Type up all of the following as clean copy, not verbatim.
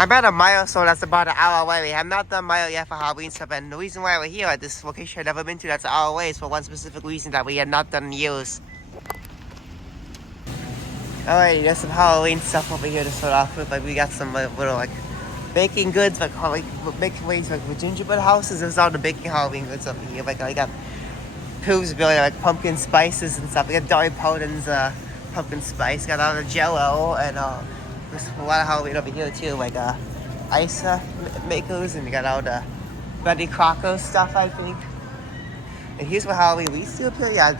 I'm at a milestone that's about an hour away. We have not done mile yet for Halloween stuff, and the reason why we're here at this location I've never been to that's an hour away is for one specific reason that we have not done in years. Alright, there's some Halloween stuff over here to start off with. Like we got some little like baking goods, like baking ways like with gingerbread houses. There's all the baking Halloween goods over here. Like I got Pillsbury, like pumpkin spices and stuff. We got Dolly Parton's pumpkin spice. Got all the Jello and there's a lot of Halloween over here too, like ice makers, and you got all the Betty Crocker stuff, I think. And here's what Halloween we used to up here. Yeah,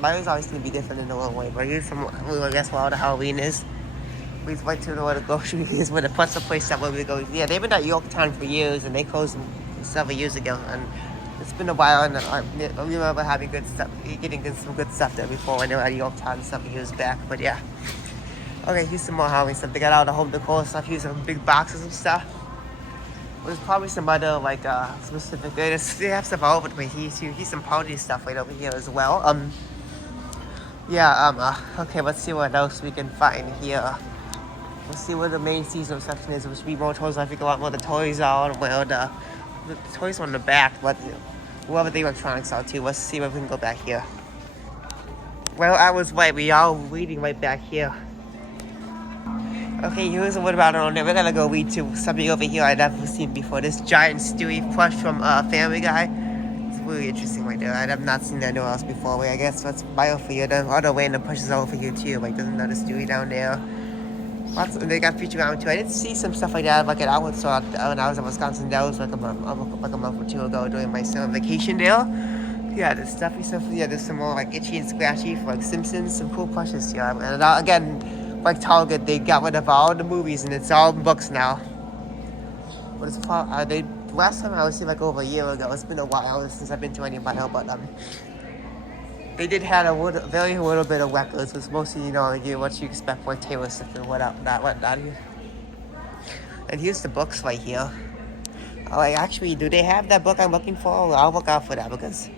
mine's always gonna be different in a little way, but here's some, I guess, what all the Halloween is. We went to the grocery is where the pizza place that where we go. Yeah, they've been at Yorktown for years, and they closed them several years ago, and it's been a while, and I remember having good stuff, getting some good stuff there before when they were at Yorktown several years back, but yeah. Okay, here's some more Halloween stuff. They got all the home decor stuff. Here's some big boxes of stuff. There's probably some other like specific. They have stuff all over the place. Here's some party stuff right over here as well. Okay, let's see what else we can find here. Let's see where the main seasonal section is. Which be more toys. I think a lot more the toys are, and where the toys on the back. But whoever the electronics are too. Let's see if we can go back here. Well, I was right. We are reading right back here. Okay, here's a what about on there. We're gonna go read to something over here I've never seen before. This giant Stewie plush from Family Guy. It's really interesting right there. I have not seen that nowhere else before. I guess that's bio for you. The other random pushes over here too. Like there's another Stewie down there. They got Futurama too. I did see some stuff like that, like an outlet store when I was in Wisconsin. That was like a month or two ago during my summer vacation there. Yeah, there's stuffy stuff. Yeah, there's some more like Itchy and Scratchy for like Simpsons. Some cool plushes here. And again, like Target, they got rid of all the movies and it's all books now. But it's last time I was here like over a year ago. It's been a while since I've been to any mile, but they did have a very little bit of records. It was mostly, what you expect for Taylor Swift and whatnot. And here's the books right here. Actually, do they have that book I'm looking for? I'll look out for that because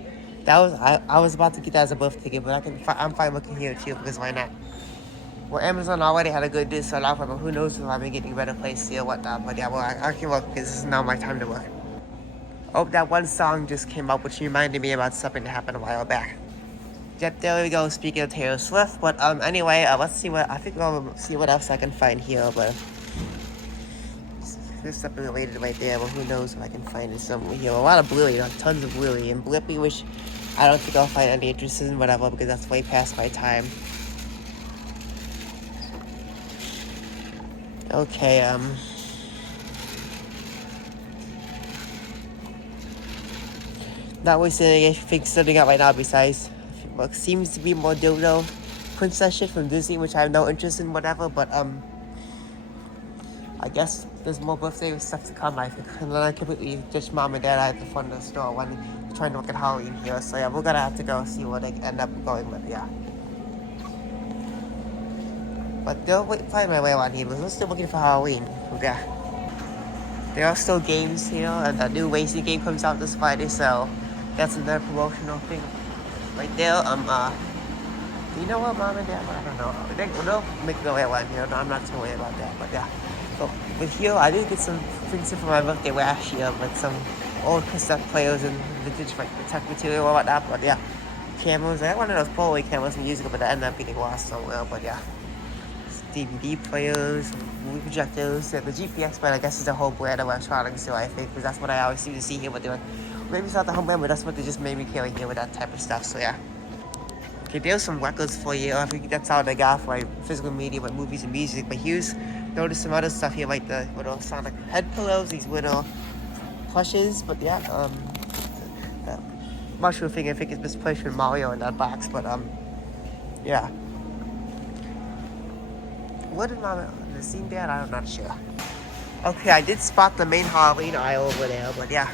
I was about to get that as a birthday ticket, but I'm fine looking here too because why not? Well, Amazon already had a good deal set off, but who knows if I've been getting better places or whatnot. But yeah, well, I can look because this is now my time to work. Oh, that one song just came up, which reminded me about something that happened a while back. Yep, there we go. Speaking of Taylor Swift, but anyway, let's see I'll see what else I can find here. But there's something related right there. But who knows if I can find it somewhere here. A lot of Bluey, tons of Bluey and Blippy, which I don't think I'll find any interest in, whatever, because that's way past my time. Okay, not wasting anything studying out right now besides what seems to be more dildo princess shit from Disney, which I have no interest in, whatever, but I guess there's more birthday stuff to come, I think. And then I completely ditched mom and dad at the front of the store when trying to look at Halloween here, so yeah, we're gonna have to go see where they end up going with, yeah. But they'll find my way around here, but we're still looking for Halloween. Yeah. There are still games, and a new racing game comes out this Friday, so that's another promotional thing right there. Do you know what, Mom and Dad? I don't know. They'll make their way around here. No, I'm not too worried about that, but yeah. But with here, I did get some things for my birthday last year, with some old cassette players and vintage tech material or whatnot, but yeah. Cameras. I had one of those Polaroid cameras musical, but that ended up getting lost somewhere, but yeah. DVD players, movie projectors, the GPS brand, I guess, is a whole brand of electronics, so I think, because that's what I always seem to see here, but maybe it's not the home brand, but that's what they just made me carry here with that type of stuff, so yeah. Okay, there's some records for you. I think that's all they got for physical media, with movies and music, but notice some other stuff here, like the little Sonic head pillows, these little plushes, but yeah, the mushroom thing, I think it's misplaced from Mario in that box, but yeah. What did Mama seen that? I'm not sure. Okay, I did spot the main Halloween aisle over there, but yeah.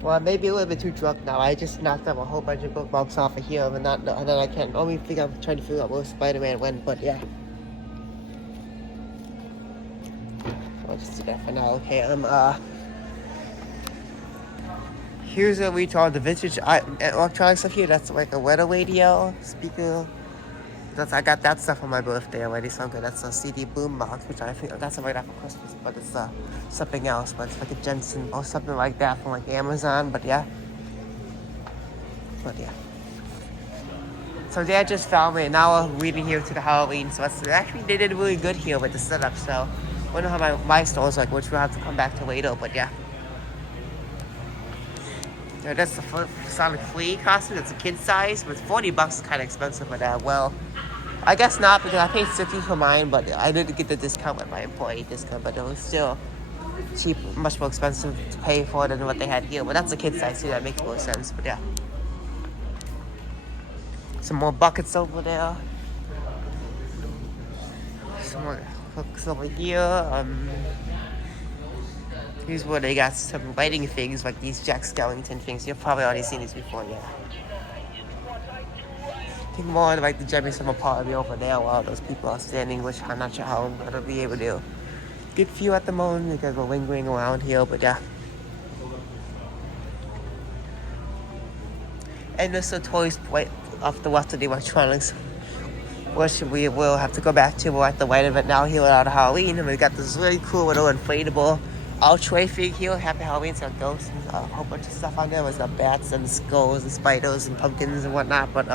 Well, I may be a little bit too drunk now. I just knocked up a whole bunch of bookmarks off of here, and then I can't. Only think I'm trying to figure out where Spider-Man went, but yeah. I'll just do that for now. Okay, here's a reach on the vintage electronic stuff here. That's like a weather radio, speaker, I got that stuff on my birthday already, so I'm good. That's a CD boombox, which I think I got something like that for Christmas, but it's something else. But it's like a Jensen or something like that from like Amazon. But yeah. So Dad just found me, and now we're reading here to the Halloween. So actually they did really good here with the setup. So I wonder how my store's like, which we'll have to come back to later. But yeah. So that's the Sonic Flea costume. It's a kid size, but $40 is kind of expensive for that. Well, I guess not, because I paid $60 for mine, but I didn't get the discount with my employee discount. But it was still cheap, much more expensive to pay for than what they had here. But that's a kid size too. That makes more sense. But yeah. Some more buckets over there. Some more hooks over here. Here's where they got some lighting things, like these Jack Skellington things. You've probably already seen these before, yeah. I think more like the Jimmy Summer part will be over there while those people are standing, which I'm not sure how I'm going to be able to get few at the moment because we're lingering around here, but yeah. And there's the toys right off the rest of the electronics, which we will have to go back to. We're at the white event now here at Halloween, and we got this really cool little inflatable Ultra thing here. Happy Halloween, so ghosts and a whole bunch of stuff on there. There's the bats and skulls and spiders and pumpkins and whatnot, but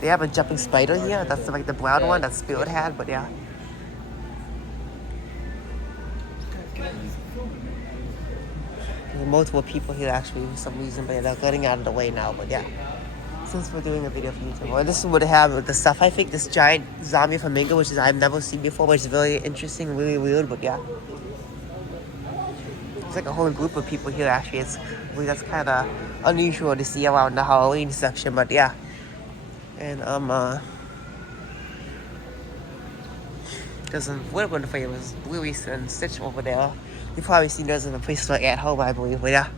they have a jumping spider here. That's like the brown one that Spirit had, but yeah. There's multiple people here actually for some reason, but they're getting out of the way now, but yeah. Since we're doing a video for YouTube. Well, this is what they have with the stuff. I think this giant zombie flamingo, which is I've never seen before, but it's very interesting, really weird, but yeah. It's like a whole group of people here actually. That's kind of unusual to see around the Halloween section, but yeah. And there's a weird one for you was Bluey and Stitch over there. You've probably seen those in the place like at home, I believe, but yeah.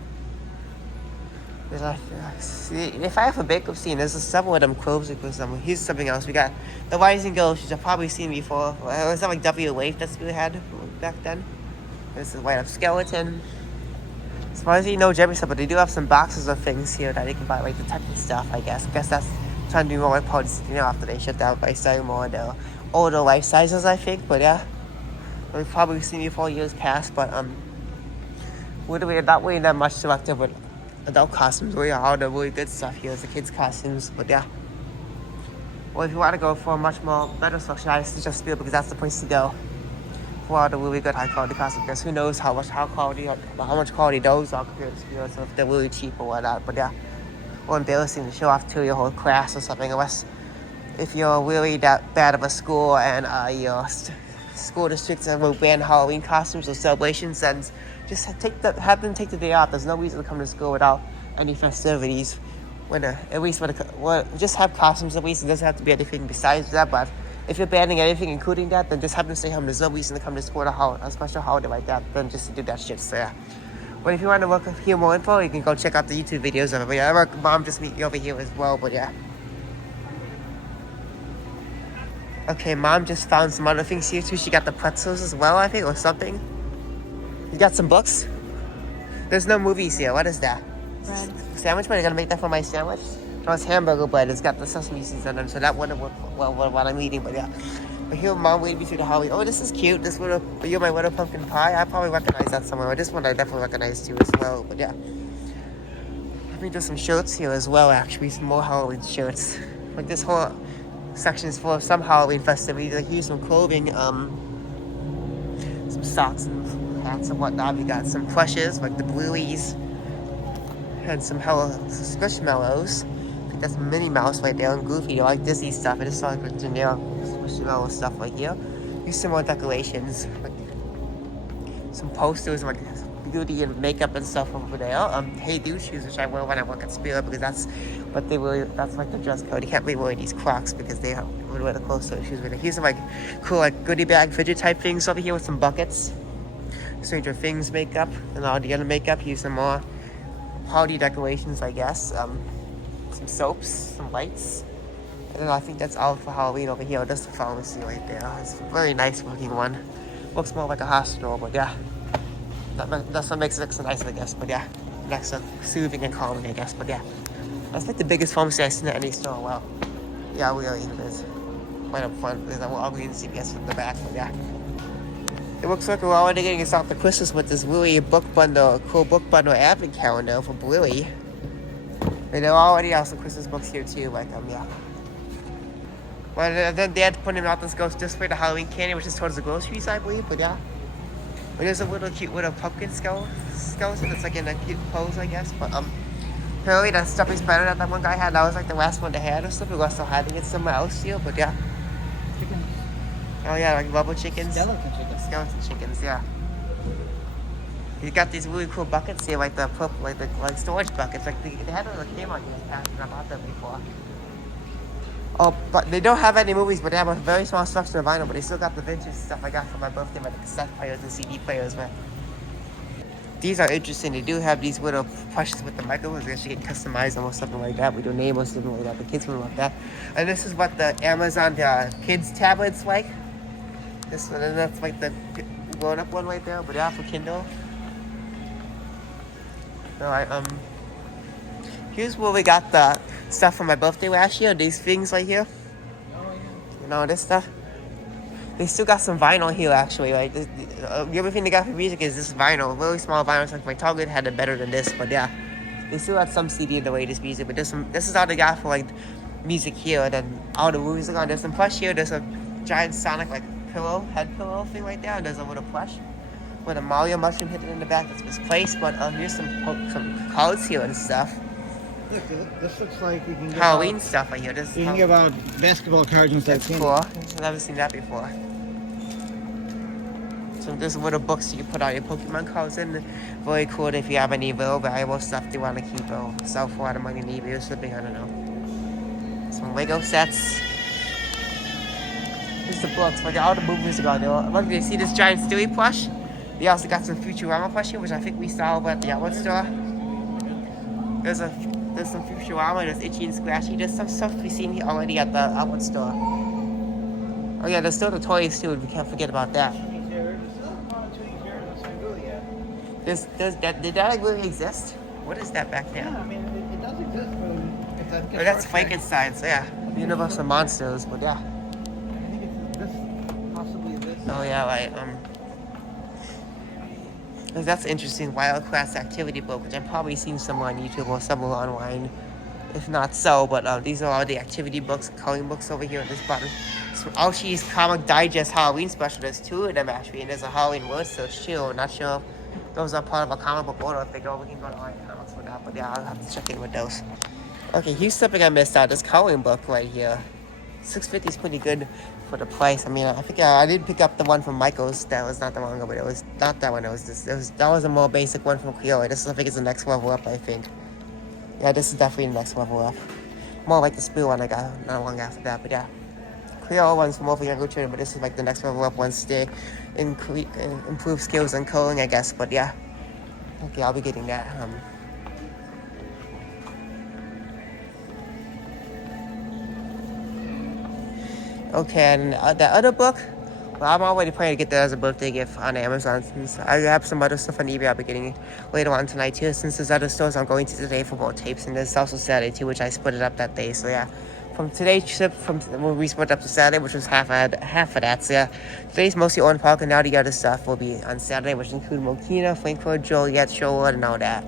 If I have a backup scene, there's several of them clothes because here's something else. We got the Rising Ghost, which I've probably seen before. Was that like W Wave that's we had back then? This is White Up Skeleton. As far as you know, Jimmy said, but they do have some boxes of things here that you can buy, like detective stuff, I guess. I guess that's trying to do more parts, after they shut down by selling more of the older life sizes, I think. But yeah, we've probably seen before years past, but we're not really that much selective with adult costumes. We are all the really good stuff here is the kids' costumes, but yeah. Well, if you want to go for a much more better selection, I suggest Spirit because that's the place to go for all the really good high quality costumes. Because who knows how much quality those are compared to Spirit, so if they're really cheap or whatnot. But yeah, or embarrassing to show off to your whole class or something, unless if you're really that bad of a school and your school districts will ban Halloween costumes or celebrations, then just have them take the day off. There's no reason to come to school without any festivities. Just have costumes at least. It doesn't have to be anything besides that. But if you're banning anything, including that, then just have them stay home. There's no reason to come to school on a special holiday like that than just to do that shit. So yeah. But if you want to hear more info, you can go check out the YouTube videos of it. But yeah, Mom just meet you over here as well. But yeah. Okay, Mom just found some other things here too. She got the pretzels as well, I think, or something. You got some books? There's no movies here. What is that? Bread. Sandwich bread? You're gonna make that for my sandwich? No, it's hamburger bread. It's got the sesame seeds on them, so that wouldn't work well what I'm eating, but yeah. But here, Mom leading me through the Halloween. Oh, this is cute. You're my little pumpkin pie. I probably recognize that somewhere. This one I definitely recognize too as well, but yeah. Let me do some shirts here as well, actually. Some more Halloween shirts. Like this whole section is full of some Halloween festivities. Like here's some clothing, some socks and hats and whatnot. We got some plushes like the Blueies and some Squishmallows. I think that's Minnie Mouse right there and Goofy. You like Disney stuff. I just saw like generic Squishmallow stuff right here. Here's some more decorations, like some posters like beauty and makeup and stuff over there. Hey Dude shoes, which I wear when I work at Spirit because that's like the dress code. You can't really wear these Crocs because they would wear the closed-toe shoes with it. Here's some like cool like goodie bag fidget type things over here with some buckets. Stranger Things makeup and all the other makeup. Here's some more party decorations, I guess. Some soaps, some lights. And then I think that's all for Halloween over here. That's the pharmacy right there. It's a very nice looking one. Looks more like a hospital, but yeah. That's what makes it look so nice, I guess. But yeah, that's soothing and calming, I guess. But yeah. That's like the biggest pharmacy I've seen at any store. Wow. Yeah, really, it is. Right up front, there's a Walgreens CVS in the back, but yeah. It looks like we're already getting us out for Christmas with this Bluey book bundle, cool book bundle advent calendar for Bluey. And there are already also Christmas books here too, like yeah. But then Dad pointed out this goes just for the Halloween candy, which is towards the groceries, I believe, but yeah. But there's a little cute little pumpkin skeleton that's like in a cute pose, I guess, but apparently that stuff is better than that one guy had. That was like the last one they had or something. We're still hiding it somewhere else here, but yeah. Chickens. Oh yeah, like rubber chickens. Skeleton chickens. Skeleton chickens, yeah. You got these really cool buckets here, like the purple, like storage buckets. Like they had it on the camera here past, and I bought them before. Oh, but they don't have any movies, but they have a very small section of vinyl. But they still got the vintage stuff I got for my birthday, like the cassette players and CD players, man. These are interesting. They do have these little plushes with the microphones. They actually get customized or something like that. We do name or something like that. The kids will love that. And this is what the Amazon kids tablets like. This one, and that's like the blown up one right there, but yeah, for Kindle. Alright, here's where we got the stuff for my birthday last year. These things right here. Oh, yeah. You know, this stuff. They still got some vinyl here, actually. Like, the other thing they got for music is this vinyl. Really small vinyl. Like, my Target had it better than this, but yeah. They still got some CD in the latest music, but this is all they got for, like, music here. And then all the movies are gone. There's some plush here. There's a giant Sonic, like, head pillow thing right there. And there's a little plush with a Mario mushroom hidden in the back that's misplaced. But here's some cards here and stuff. Look, this looks like you can give Halloween out, stuff right here. you can give out basketball cards and stuff. That's cool. I've never seen that before. So there's little books you can put all your Pokemon cards in. Very cool if you have any real valuable stuff you want to keep or sell for a lot of money on eBay or something. I don't know. Some Lego sets. Here's the books, but all the movies are gone. Look, you see this giant Stewie plush? They also got some Futurama plush here, which I think we saw over at the outlet store. There's some Futurama, there's Itchy and Scratchy. There's some stuff we've seen here already at the outlet store. Oh yeah, there's still the toys too. We can't forget about that. Did that like really exist? What is that back there? Yeah, I mean, it does exist, but Oh, that's Frankenstein, so yeah. Universal Monsters, but yeah. I think it's this, possibly this. Oh yeah, right. That's interesting. Wildcraft's activity book, which I've probably seen somewhere on YouTube or somewhere online. If not so, but these are all the activity books, coloring books over here at this button. So Archie's Comic Digest Halloween special. There's two of them actually, and there's a Halloween word search too. I'm not sure if those are part of a comic book order. If they go, we can go to online comics for that. But yeah, I'll have to check in with those. Okay, here's something I missed out. This coloring book right here. $6.50 is pretty good for the price. I mean, I think I did pick up the one from Michael's. That was not the manga, but it was not that one. It was this. That was a more basic one from Cleo. This I think is the next level up. I think. Yeah, this is definitely the next level up. More like the Spill one I got not long after that, but yeah. Cleo one's for more for younger children, but this is like the next level up once they improve skills on coloring, I guess. But yeah. Okay, I'll be getting that. Okay, and the other book, well, I'm already planning to get that as a birthday gift on Amazon. Since I have some other stuff on eBay I'll be getting later on tonight too. Since there's other stores I'm going to today for more tapes, and there's also Saturday too, which I split it up that day. So yeah, from today's trip, when we split up to Saturday, which was half of that. So yeah, today's mostly Orange Park, and now the other stuff will be on Saturday, which include Mokina, Frankfurt, Joliet, Sherwood, and all that.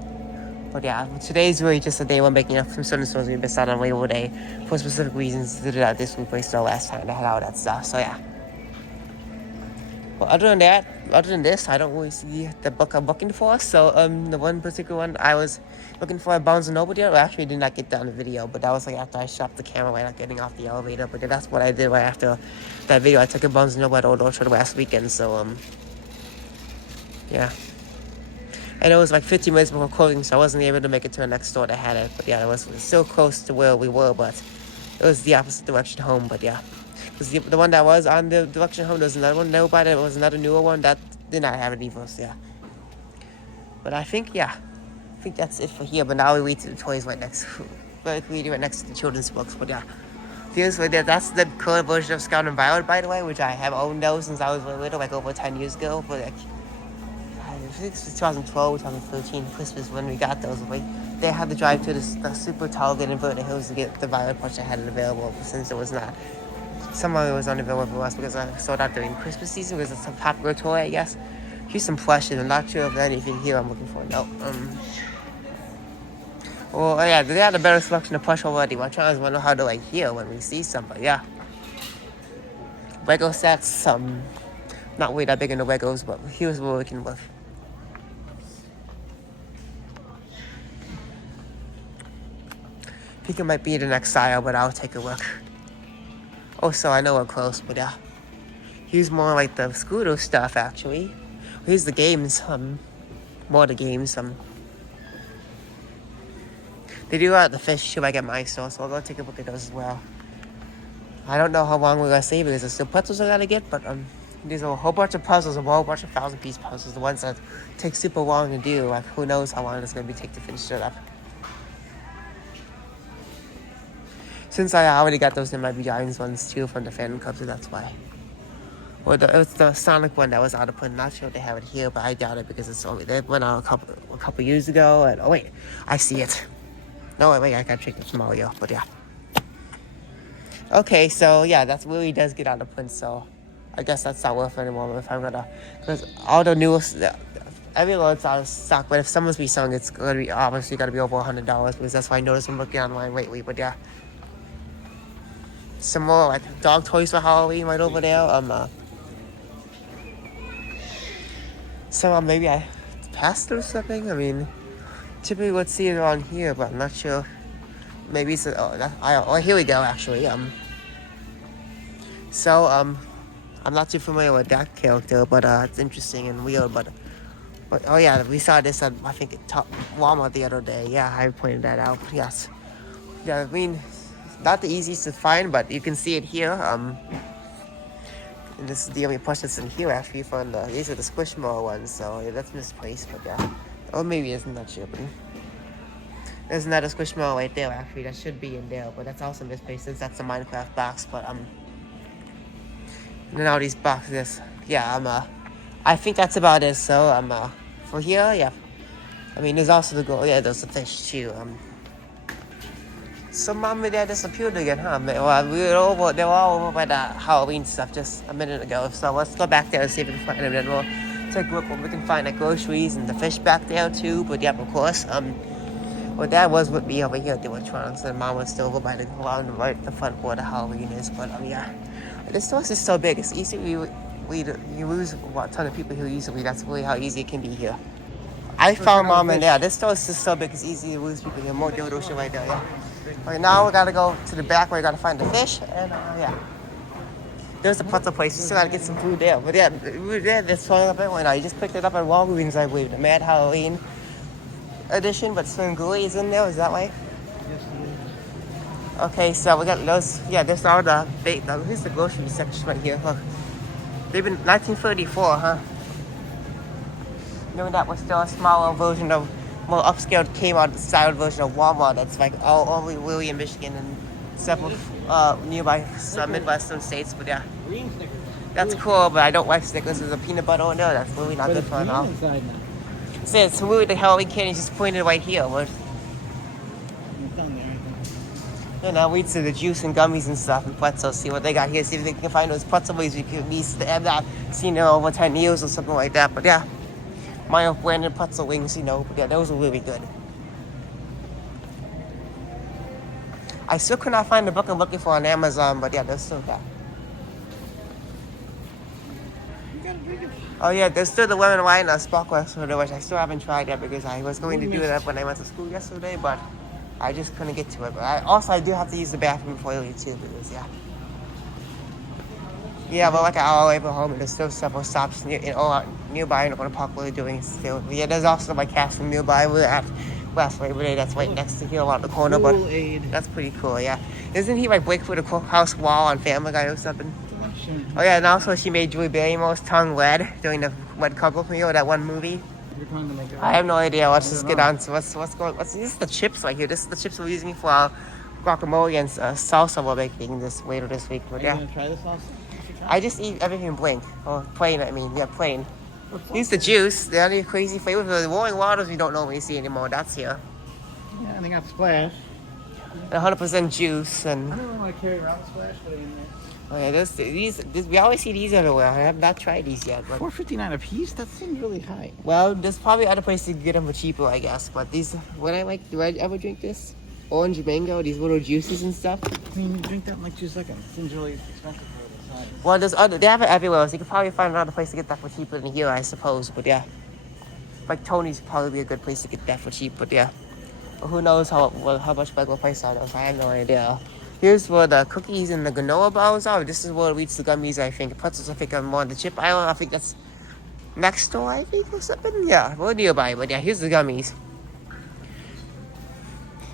But yeah, today's really just a day we're making up from certain stores we missed out on Labor Day for specific reasons. Did it out this week based on last time. They had all that stuff, so yeah. Well, other than this, I don't really see the book I'm looking for. So the one particular one I was looking for at Barnes & Noble deal, I actually did not get that on the video, but that was like after I shopped the camera right after getting off the elevator. But that's what I did right after that video I took at Barnes & Noble at Old Orchard last weekend. So yeah. And it was like 15 minutes before closing, so I wasn't able to make it to the next store that had it. But yeah, it was still close to where we were, but it was the opposite direction home. But yeah, because the one that was on the direction home, there was another one. Nobody, it was another newer one that did not have it either. So yeah. But I think that's it for here. But now we wait to the toys right next. We do it next to the children's books. But yeah, that's the current version of Scout and Violet, by the way, which I have owned those since I was little, like over 10 years ago. But like, think it's 2012, 2013 Christmas when we got those. Like, they had to drive to the super Target in Vernon Hills to get the Violet Punch I had it available since it was not. Somehow it was unavailable for us because I sold out during Christmas season because it's a popular toy, I guess. Here's some plushes. I'm not sure if there's anything here I'm looking for. No. Well, yeah, they had a better selection of plush already. I'm trying to wonder how to like hear when we see some, but yeah. Lego sets, not way that big into Legos, but here's what we're working with. I think it might be the next aisle, but I'll take a look. Oh, so I know we're close, but yeah. Here's more like the scooter stuff, actually. Here's the games, more of the games, They do the fish too, I get my store, so I'll go take a look at those as well. I don't know how long we're gonna save because there's still puzzles I gotta get, but there's a whole bunch of puzzles, a whole bunch of 1,000-piece puzzles, the ones that take super long to do. Like, who knows how long it's gonna take to finish it up. Since I already got those, there might be Giants ones too from the Phantom Cup, so that's why. Or it was the Sonic one that was out of print. Not sure if they have it here, but I doubt it because they went out a couple years ago. And oh wait, I see it. No wait, I got tricked with Mario, but yeah. Okay, so yeah, that really does get out of print. So I guess that's not worth it anymore. If I'm gonna, because all the newest, every load's out of stock. But if someone's be selling, it's gonna be obviously gotta be over $100 because that's why I noticed I'm looking online lately. But yeah. Some more like dog toys for Halloween right over there. So maybe I passed or something. I mean, typically would see it around here, but I'm not sure. Maybe it's here we go. Actually, So I'm not too familiar with that character, but it's interesting and weird. But oh yeah, we saw this at I think at Walmart the other day. Yeah, I pointed that out. Yes. Yeah, I mean. Not the easiest to find, but you can see it here. And this is the only plush that's in here actually from these are the Squishmallow ones, so yeah, that's misplaced, but yeah. Or maybe it's not sure, but there's another Squishmallow right there actually that should be in there, but that's also misplaced since that's a Minecraft box, but and then all these boxes, yeah, I think that's about it, so for here, yeah. I mean there's also the gold, yeah, there's the fish too, So Mom and Dad disappeared again, huh? Well, they were all over by the Halloween stuff just a minute ago. So let's go back there and see if we can find them. Then we'll take a look what we can find at groceries and the fish back there too. But yeah, of course, well, Dad was with me over here at the electronics, and Mom was still over by the front where the Halloween is. But yeah, this store is so big. It's easy. You lose a ton of people here easily. That's really how easy it can be here. I found Mom and Dad. This store is just so big. It's easy to lose people here. More dildo shit right there. Yeah. Right now we gotta go to the back where we gotta find the fish, and yeah. There's a pretzel place. You still gotta get some food there. But yeah, we did this one up right now. You just picked it up at Walgreens, I believe, the Mad Halloween edition. But Swingooey is in there. Is that right? Yes, it is. Okay, so we got those. Yeah, this are here's the grocery section right here. Look, they've been 1934, huh? Knowing that was still a smaller version of. More upscale Kmart style version of Walmart that's like all over William, Michigan and several nearby some Midwestern states, but yeah. Green Snickers. That's cool, but I don't like Snickers. There's a peanut butter in there. That's really not good for an all. So it's really the Halloween candy just pointed right here. But, you know, we eat the juice and gummies and stuff and pretzels, see what they got here, see if they can find those pretzel ways we can have not seen in over 10 years or something like that, but yeah. My branded pretzel wings, you know, but yeah, those are really good. I still could not find the book I'm looking for on Amazon, but yeah, there's still that. Oh yeah, there's still the lemon wine sparkler soda, which I still haven't tried yet because I was going to do that when I went to school yesterday, but I just couldn't get to it. But I do have to use the bathroom before I leave too, because yeah. Yeah, but like an hour away from home, and there's still several stops nearby in Oak Park where they're doing still. Yeah, there's also my cash from nearby. We're at last Labor Day. That's right next to here around the corner. But that's pretty cool. Yeah, isn't he like break through the cookhouse wall on Family Guy or something? Oh yeah, and also she made Julie Barrymore's tongue red during the Red Carpet meal, that one movie. I have no idea. Let's just get on. So what's going? This is the chips right here. This is the chips we're using for our guacamole and salsa we're making later this week. But, yeah. Are you gonna try the salsa? I just eat everything blank. Or plain, I mean. Yeah, plain. Here's the juice. The only crazy flavor. The Roaring Waters we don't normally see anymore. That's here. Yeah, and they got Splash. And 100% juice and. I don't really want to carry around Splash, but in there. Oh yeah, we always see these everywhere. I have not tried these yet. But $4.59 a piece? That seems really high. well, there's probably other places to get them for cheaper, I guess. But these, do I ever drink this? Orange mango, these little juices and stuff. I mean, you drink that in like 2 seconds. Seems really expensive for the size. Well, they have it everywhere, so you can probably find another place to get that for cheaper than here, I suppose. But yeah, like Tony's would probably be a good place to get that for cheap. But yeah, but who knows how much regular price are those? I have no idea. Here's where the cookies and the granola bars are. This is where it reaches the gummies, I think. Pretzels, I think, are more on the chip aisle. I think that's next door, I think, or something. Yeah, we're nearby. But yeah, here's the gummies.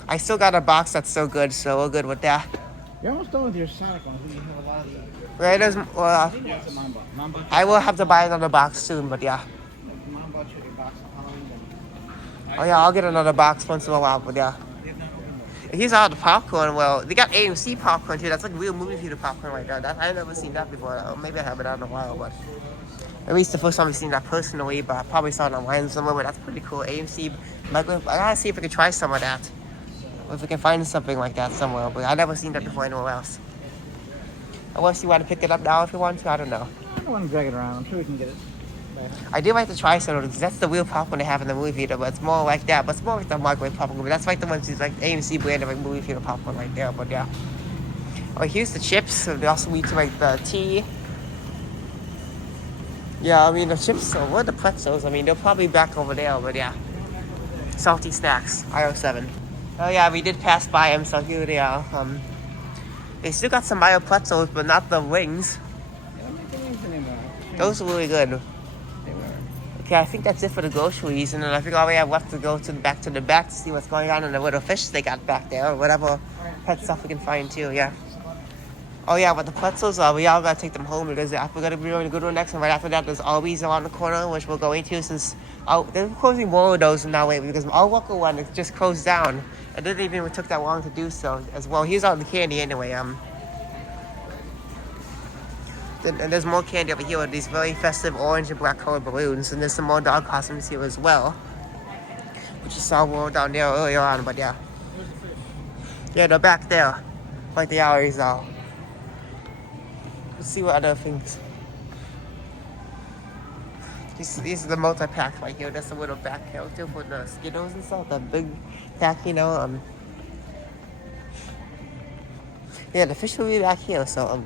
I still got a box that's so good, so we're good with that. You're almost done with your Sonic ones. You have a lot of these. Right, I will have to buy another box soon, but yeah. Mom bought you a box of Halloween. Oh yeah, I'll get another box once in a while, but yeah. Here's all the popcorn. Well, they got AMC popcorn too. That's like real movie theater popcorn right there. I've never seen that before. Maybe I haven't in a while, but at least the first time I've seen that personally. But I probably saw it online somewhere. But that's pretty cool. AMC. I gotta see if I can try some of that. Or if we can find something like that somewhere. But I've never seen that before anywhere else. Unless you want to pick it up now if you want to. I don't know. I don't want to drag it around. I'm sure we can get it. I do like to try some of those because that's the real popcorn they have in the movie theater, but it's more like that. But it's more like the microwave popcorn. But that's like the ones who's like AMC brand of like movie theater popcorn right there. But yeah. Oh, here's the chips. So they also need to make the tea. Yeah, I mean the chips. So where are the pretzels? I mean they're probably back over there. But yeah. Salty snacks. aisle 7. Oh yeah, we did pass by them, so here they are. They still got some Meijer pretzels, but not the wings. They don't make the wings anymore. Those are really good. They were. Okay, I think that's it for the groceries, and then I think all we have left to go back to the back to see what's going on in the little fish they got back there, or whatever pet stuff we can find too. Yeah. Oh yeah, but the pretzels, we all gotta take them home because we're gonna be going to go to the next one. Right after that, there's Always around the corner, which we're going to since they're closing more of those now lately because our local one is just closed down. It didn't even took that long to do so as well. Here's all the candy anyway. And there's more candy over here with these very festive orange and black colored balloons, and there's some more dog costumes here as well, which you saw more down there earlier on. But yeah, they're back there, like they always are. Let's see what other things. These are the multi-packs right here. That's a little back character for the Skittles and stuff. The big pack, you know. Yeah, the fish will be back here. So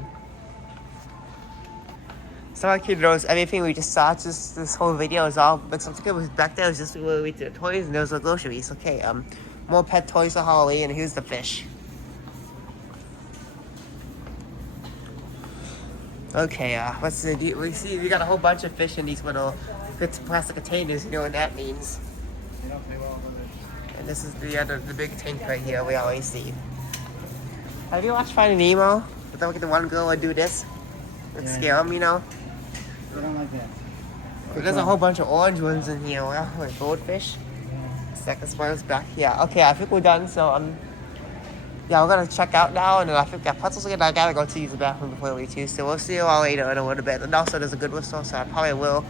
I kid knows everything we just saw. Just this whole video is all. But something that was back there was just where we did the toys and those were groceries. Okay, more pet toys for Halloween, and here's the fish. Okay, let's see. We got a whole bunch of fish in these little plastic containers. You know what that means. They don't pay well with it. And this is the big tank right here we always see. Have you watched Finding Nemo? But then we get the one girl would do this and scare them, you know. They don't like that. But there's a whole bunch of orange ones in here. Well, like goldfish. Second spoilers back. Yeah. Okay, I think we're done. So yeah, we're gonna check out now, and I think got pretzels again. I gotta go to use the bathroom before we too. So we'll see you all later in a little bit. And also, there's a Goodwill store, so I probably will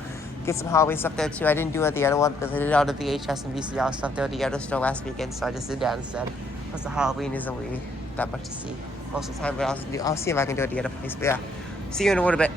get some Halloween stuff there too. I didn't do it at the other one because I did all the VHS and VCR stuff there at the other store last weekend, so I just did that instead. Plus, the Halloween isn't really that much to see most of the time, but I'll see if I can do it at the other place. But yeah, see you in a little bit.